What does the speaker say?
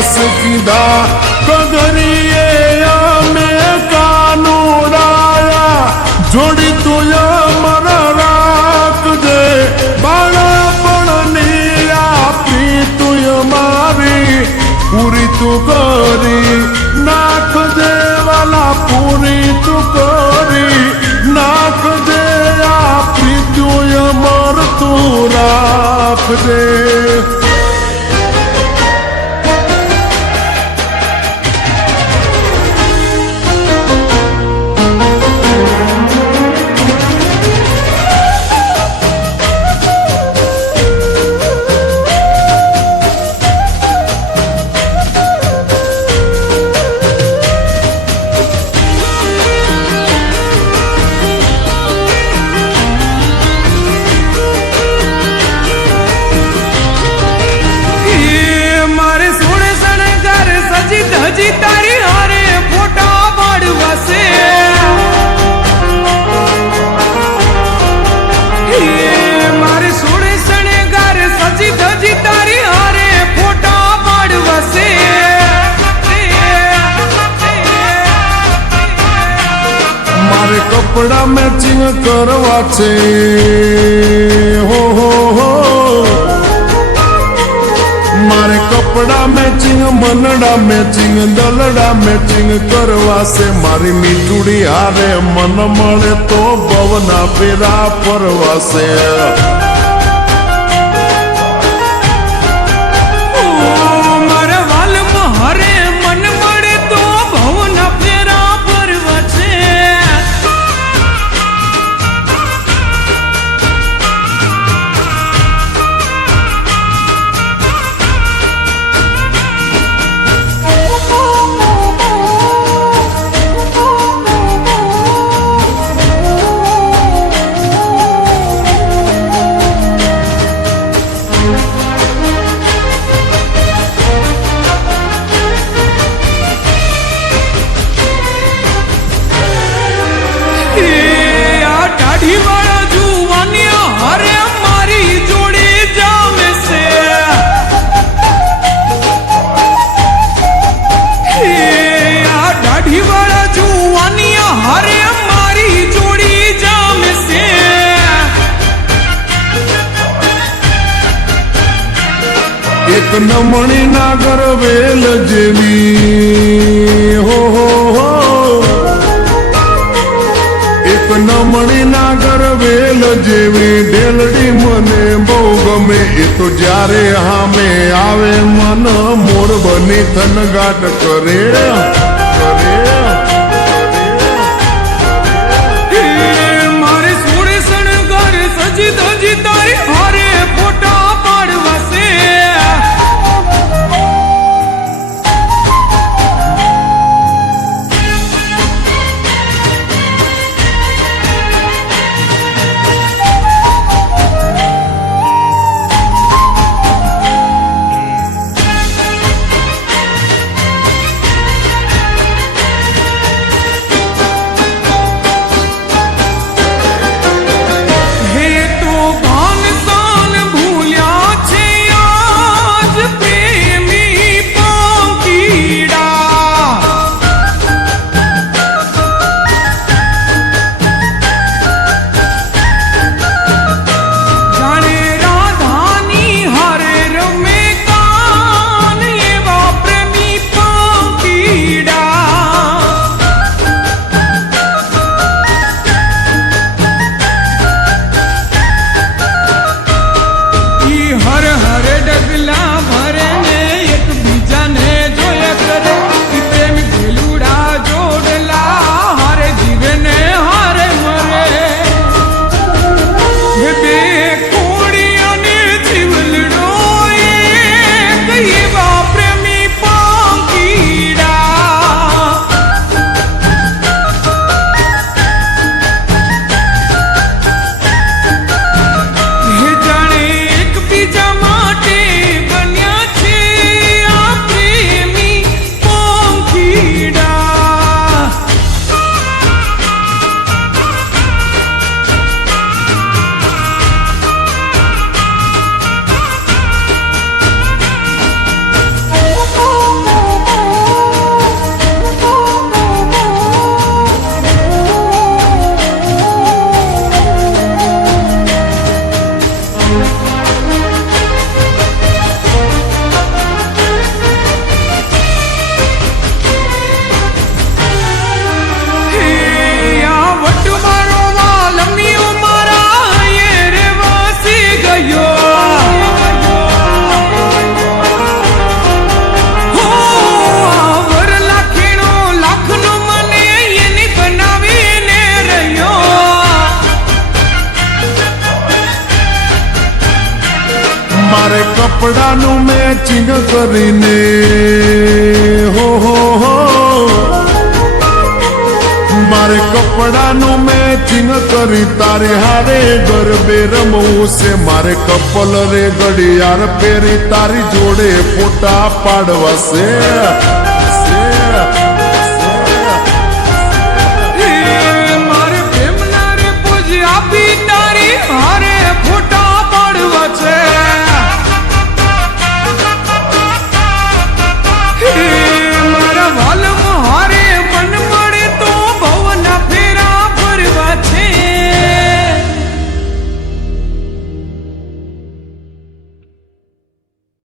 દાસ કીધા કગરીએ અમે કાનુડાયા જોડી તું અમર રાખજે બાળપણની આપી તું મારી પૂરી તું કરી નાખજે વાલા પૂરી તું કરી નાખજે આપી તું અમર તું રાખજે હજી તારી હારે ફોટા પાડવાશે મારે સોળે શણગાર સજી ધજી તારી હારે ફોટા પાડવાશે મારે કપડા મેચિંગ કરવા છે હો મારે કપડા મેચિંગ મનડા મેચિંગ દલડા મેચિંગ કરવા છે મારી મીઠુડી હારે મન મળે તો ભવના ફેરા ફરવાશે મારા વાલમાં હરે મન મળે તો ભવના ફેરા ફરવા છે વાળા જુવાનિયા હરે મારી જોડે જામે છે આ દાઢી વાળા જુવાનિયા હરે મારી જોડી જામે છે એક નમણી નાગર વેલ જેવી હો એક નમણી નાગર વેલ જેવી ઢેલડી મને બહુ ગમે એ તો જ્યારે હામે આવે મન મોર બની થનગાટ કરે મારે સોળે શણગાર સજી ધજી તારી હારે ફોટા પાડવાશે કપડાનું મેચિંગ કરીને હો મારે કપડાનું મેચિંગ કરી તારે હારે ગરબે રમવું છે મારે કપલ રે ઘડિયાળ પહેરી તારી જોડે ફોટા પાડવા છે